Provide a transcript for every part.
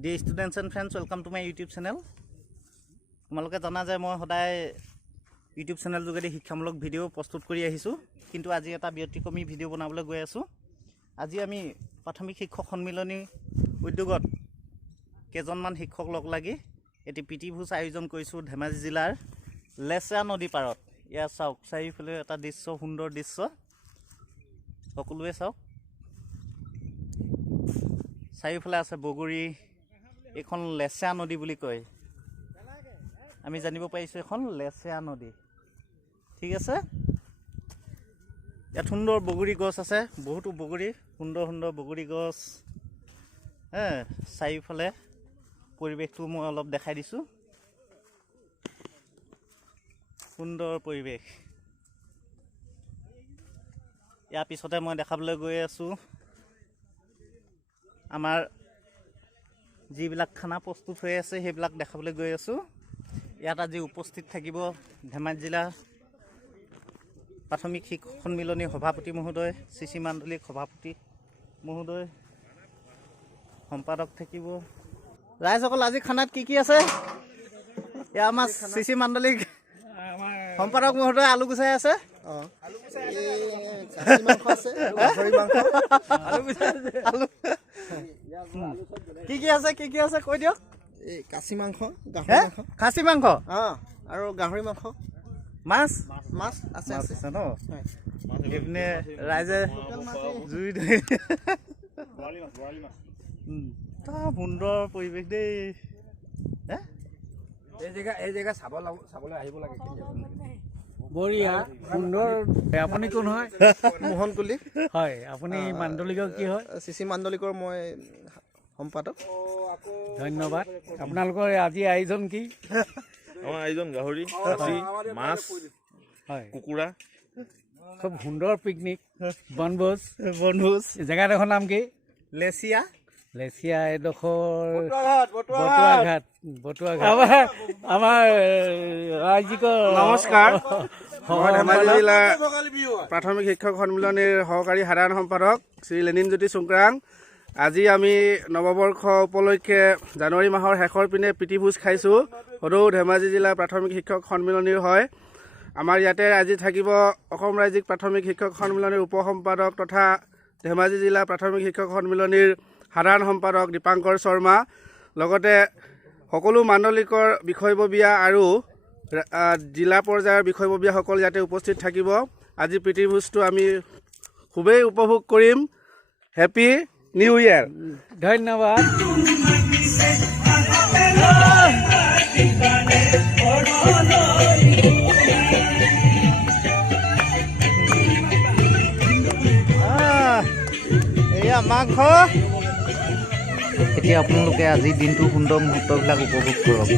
Dear students and friends, welcome to my YouTube channel. তোমালোকে জানা যে মই সদায় YouTube channel যোগেদি শিক্ষামূলক ভিডিও প্ৰস্তুত কৰি আহিছো কিন্তু আজি এটা ব্যতিক্ৰমী ভিডিও বনাবলৈ গৈ আছো আজি আমি প্ৰাথমিক শিক্ষক সন্মিলনী উদ্যোগত কেজনমান শিক্ষক লগ লাগি এটি পিটি ভোজ আয়োজন কৰিছো ধেমাজি জিলাৰ লেচা নদী পাৰত ইয়া চাওক চাৰিফালে এটা দৃশ্য সুন্দৰ দৃশ্য সকলোৱে চাওক চাৰিফালে আছে বগৰী এখন লেচা নদী বুলি কয় আমি জানিব পাৰিছো এখন লেচা নদী ঠিক আছে ইয়াত সুন্দৰ বগৰী গছ আছে বহুতো বগৰী সুন্দৰ সুন্দৰ বগৰী গছ চাৰিফালে পৰিৱেশটো মই অলপ দেখাই দিছো সুন্দৰ পৰিৱেশ ইয়াৰ পিছতে মই দেখাবলৈ গৈ আছো আমাৰ যিবিলাক খানা প্ৰস্তুত হৈ আছে সেইবিলাক দেখাবলৈ গৈ আছো ইয়াত আজি উপস্থিত থাকিব ধেমাজি জিলা প্ৰাথমিক শিক্ষক সন্মিলনী সভাপতি মহোদয় চিচি মাণ্ডলিক সভাপতি মহোদয় সম্পাদক থাকিব ৰাইজসকল আজি খানাত কি আছে এয়া আমাৰ চিচি মাণ্ডলিক সম্পাদক মহোদয় আলু গুচাই আছে আলু কাচি মাংস আছে গাহৰি মাংস আলু গুচাই আলু কি আছে কৈ দিয়ক এই কাচি মাংস গাহৰি মাংস খাচী মাংস আৰু গাহৰি মাংস মাছ আছে ন এইপিনে ৰাইজে জুই ধৰি সুন্দৰ পৰিৱেশ দেই এই জেগা চাবলৈ আহিব লাগে বঢ়িয়া সুন্দৰ আপুনি কোন হয় মোহন কুলি হয় আপুনি মাণ্ডলিকৰ কি হয় চিচি মাণ্ডলিকৰ মই সম্পাদক ধন্যবাদ আপোনালোকৰ আজি আয়োজন কি আমাৰ আয়োজন গাহৰি খাচী মাছ হয় কুকুৰা খুব সুন্দৰ পিকনিক বনভোজ জেগাডোখৰ নাম কি লেচিয়া এডোখৰ বটুৱাঘাট আমাৰ ৰাজ্যিক নমস্কাৰ মই ধেমাজি জিলা প্ৰাথমিক শিক্ষক সন্মিলনীৰ সহকাৰী সাধাৰণ সম্পাদক শ্ৰী লেনিনজ্যোতি চুংকৰাং আজি আমি নৱবৰ্ষ উপলক্ষে জানুৱাৰী মাহৰ শেষৰ পিনে প্ৰীতি ভোজ খাইছোঁ সদৌ ধেমাজি জিলা প্ৰাথমিক শিক্ষক সন্মিলনীৰ হয় আমাৰ ইয়াতে আজি থাকিব অসম ৰাজ্যিক প্ৰাথমিক শিক্ষক সন্মিলনীৰ উপ সম্পাদক তথা ধেমাজি জিলা প্ৰাথমিক শিক্ষক সন্মিলনীৰ সাধাৰণ সম্পাদক দীপাংকৰ শৰ্মা লগতে সকলো মাণ্ডলিকৰ বিষয়ববীয়া আৰু জিলা পৰ্যায়ৰ বিষয়ববীয়াসকল ইয়াতে উপস্থিত থাকিব আজি প্ৰীতি ভোজটো আমি খুবেই উপভোগ কৰিম হেপী নিউ ইয়াৰ ধন্যবাদ এয়া মাংস এতিয়া আপোনালোকে আজিৰ দিনটো সুন্দৰ মুহূৰ্তবিলাক উপভোগ কৰক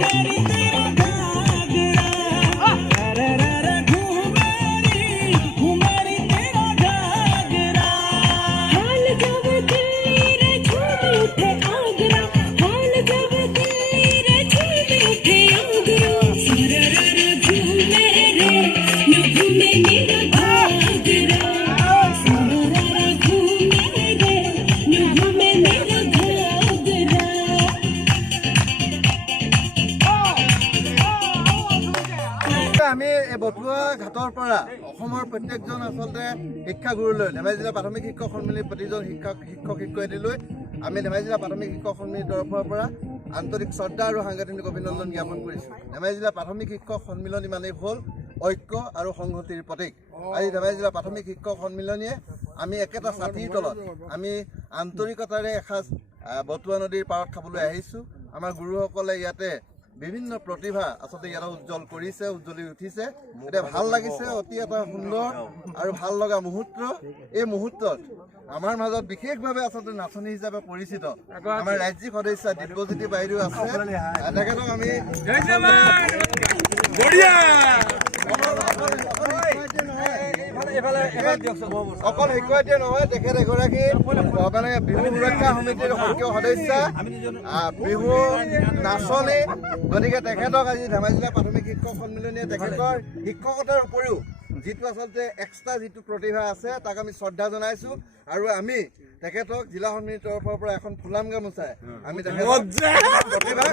मेरी तेरा আমি এই বটুৱা ঘাটৰ পৰা অসমৰ প্ৰত্যেকজন আচলতে শিক্ষাগুৰুলৈ ধেমাজি জিলা প্ৰাথমিক শিক্ষক সন্মিলনীৰ প্ৰতিজন শিক্ষক শিক্ষয়িত্ৰীলৈ আমি ধেমাজি জিলা প্ৰাথমিক শিক্ষক সন্মিলনীৰ তৰফৰ পৰা আন্তৰিক শ্ৰদ্ধা আৰু সাংগঠনিক অভিনন্দন জ্ঞাপন কৰিছোঁ। ধেমাজি জিলা প্ৰাথমিক শিক্ষক সন্মিলনী মানেই হ'ল ঐক্য আৰু সংহতিৰ প্ৰতীক। আজি ধেমাজি জিলা প্ৰাথমিক শিক্ষক সন্মিলনীয়ে আমি একেটা ছাতিৰ তলত আমি আন্তৰিকতাৰে এসাঁজ বটুৱা নদীৰ পাৰত খাবলৈ আহিছোঁ। আমাৰ গুৰুসকলে ইয়াতে বিভিন্ন প্ৰতিভা আচলতে ইয়াত উজ্জ্বল কৰিছে, উজ্জ্বলি উঠিছে। এতিয়া ভাল লাগিছে, অতি এটা সুন্দৰ আৰু ভাল লগা মুহূৰ্ত। এই মুহূৰ্তত আমাৰ মাজত বিশেষভাৱে আচলতে নাচনী হিচাপে পৰিচিত আমাৰ ৰাজ্যিক সদস্যা দিব্যজ্যোতি বাইদেউ আছে। তেখেতক আমি অকল শিক্ষয়িত্ৰী নহয়, তেখেত এগৰাকী মানে বিহু সুৰক্ষা সমিতিৰ সক্ৰিয় সদস্যা, বিহু নাচনী। গতিকে তেখেতক আজি ধেমাজি জিলা প্ৰাথমিক শিক্ষক সন্মিলনীয়ে তেখেতৰ শিক্ষকতাৰ উপৰিও যিটো আচলতে এক্সট্ৰা যিটো প্ৰতিভা আছে তাক আমি শ্ৰদ্ধা জনাইছোঁ। আৰু আমি তেখেতক জিলা সন্মিলনীৰ তৰফৰ পৰা এখন ফুলাম গামোচাই আমি তেখেতক প্ৰতিভা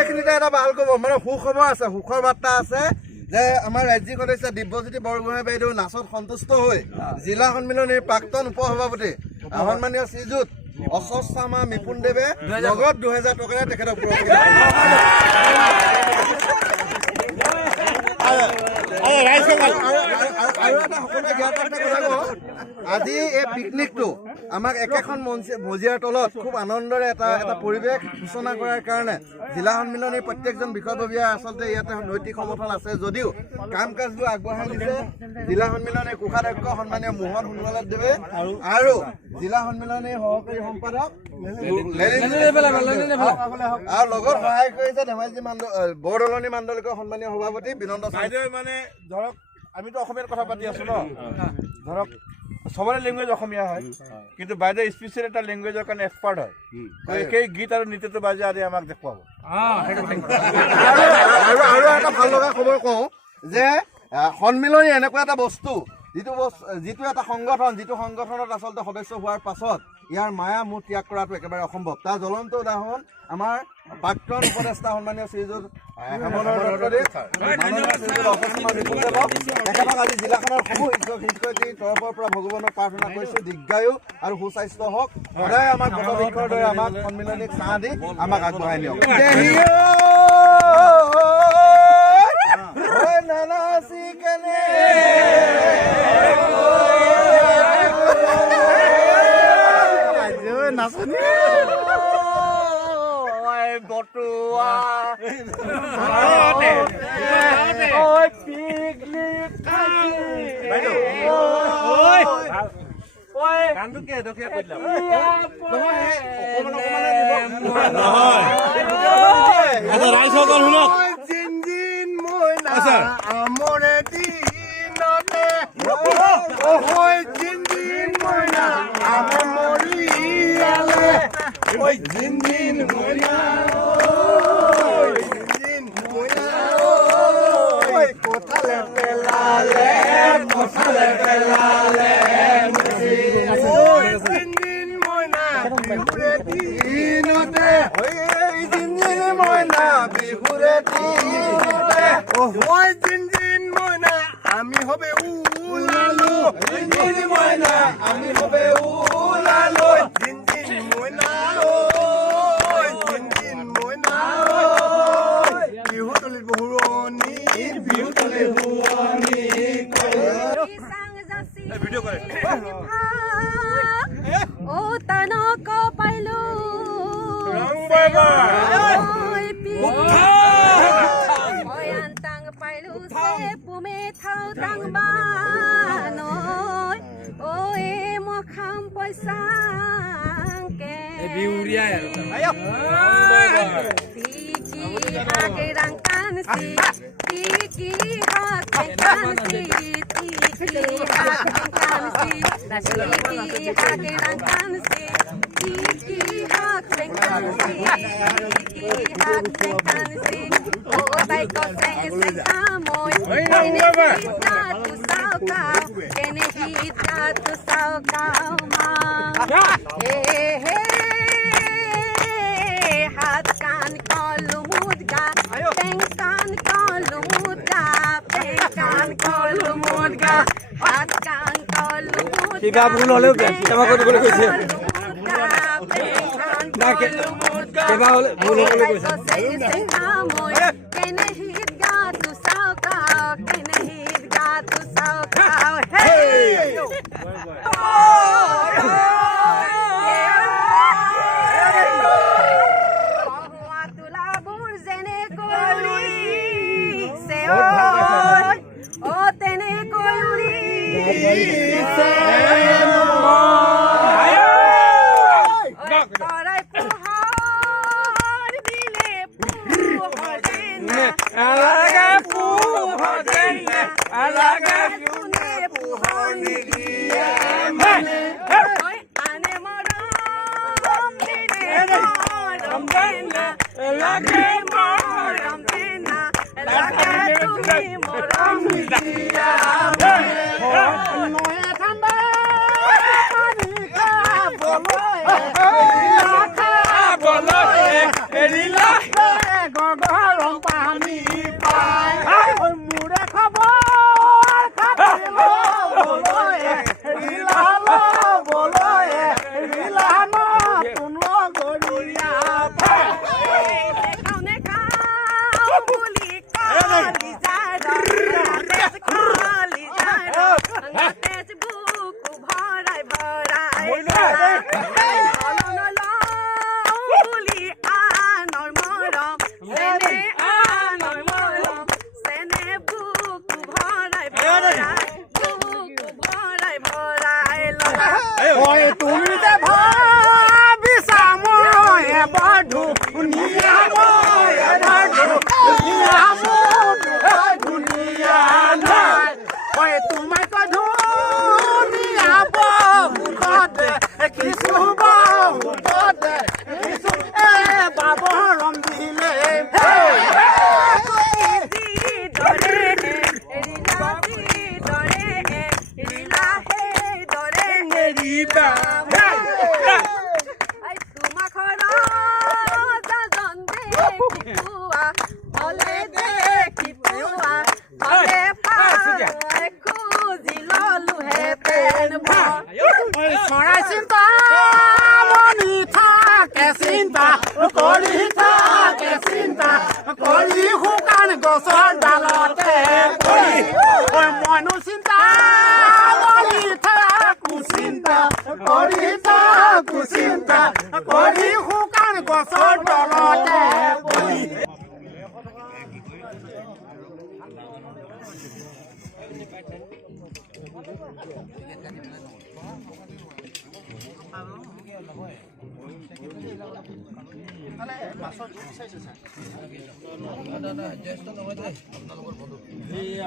এইখিনিতে এটা ভাল খবৰ মানে সুখবৰ আছে, সুখৰ বাৰ্তা আছে যে আমাৰ ৰাজ্যিক সদস্য দিব্যজ্যোতি বৰগোহাঁই বাইদেউ নাচত সন্তুষ্ট হৈ জিলা সন্মিলনীৰ প্ৰাক্তন উপ সভাপতি সন্মানীয় শ্ৰীযুত অশোক শৰ্মা মিপুন দেৱে লগত 2000 টকাৰে তেখেতক পুৰস্কৃত আজি এই পিকনিকটো আমাক একেখন মজিয়াৰ তলত খুব আনন্দৰে এটা পৰিৱেশ সূচনা কৰাৰ কাৰণে জিলা সন্মিলনীৰ প্ৰত্যেকজন বিষয়ববীয়া আচলতে ইয়াতে নৈতিক সমৰ্থন আছে যদিও কাম কাজবোৰ আগবঢ়াই দিছে জিলা সন্মিলনীৰ কোষাধ্যক্ষ সন্মানীয় মোহন সোণোৱাল দেৱে আৰু জিলা সন্মিলনীৰ সহকাৰী সম্পাদক আৰু লগত সহায় কৰিছে ধেমাজি বৰদলনি মাণ্ডলিকৰ সন্মানীয় সভাপতি বিনন্দ মানে ধৰক আমিতো অসমীয়াত কথা পাতি আছো ন, ধৰক সবৰে লেংগুৱেজ অসমীয়া হয়, কিন্তু বাইদেউ স্পেচিয়েল এটা লেংগুৱেজৰ কাৰণে এক্সপাৰ্ট হয়। সেই গীত আৰু নৃত্যটো বাইদেউ আজি আমাক দেখুৱাব। আৰু এটা ভাল লগা খবৰ কওঁ যে সন্মিলনী এনেকুৱা এটা বস্তু যিটো এটা সংগঠন, যিটো সংগঠনত আচলতে সদস্য হোৱাৰ পাছত ইয়াৰ মায়া মোহ ত্যাগ কৰাটো একেবাৰে অসম্ভৱ। তাৰ জ্বলন্ত উদাহৰণ আমাৰ প্ৰাক্তন উপদেষ্টা সন্মানীয় শ্ৰীযুত তেখেতক আজি জিলাখনৰ সমূহ শিক্ষক শিক্ষয়িত্ৰীৰ তৰফৰ পৰা ভগৱানক প্ৰাৰ্থনা কৰিছোঁ দীৰ্ঘায়ু আৰু সুস্বাস্থ্য হওক। সদায় আমাক গতবৃক্ষৰ দৰে আমাক সন্মিলনীক ছাঁ দি আমাক আগবঢ়াই নিয়ক। বটুৱা ৰাইজসকল শুনক, আমৰে দিনতে জিনজিন মইনা আমৰ মৰিয়ালে জিনজিন মইনা কোঠালে পেলালে জিনজিন মইনা বিহুৰে দিনতে জিনজিন মইনা বিহুৰে দিনতে জিনজিন মইনা আমি হবে উলালো জিনজিন মইনা আমি হবে উলালো জিনজিন মইনা জিনজিন মইনা বিহু তলিৰ বহুৰণি বিহু তলিৰ শুৱনি ভিডিঅ' কৰে ও তানক পাইলো পাইলো সে পুমে থাও টাংবানৈ ও এ মখাম পইচাংকে tiki hak rangkansi tiki hak rangkansi tiki hak rangkansi tiki hak rangkansi tiki hak rangkansi tiki hak rangkansi oh bai ko seng amoy ene kita tu sao kau ene git gatu sao kauma hat kan kolumudga peng kan kolumudga peng kan kolumudga hat kan kolumudga কিবা ভুল হলেও ক্ষমা কৰিবলৈ কৈছে কিবা হলে ভুল হবলৈ কৈছে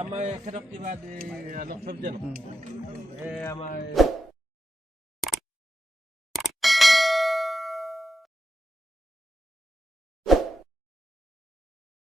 আমাৰ এখেতক কিবা নকব জানো আমাৰ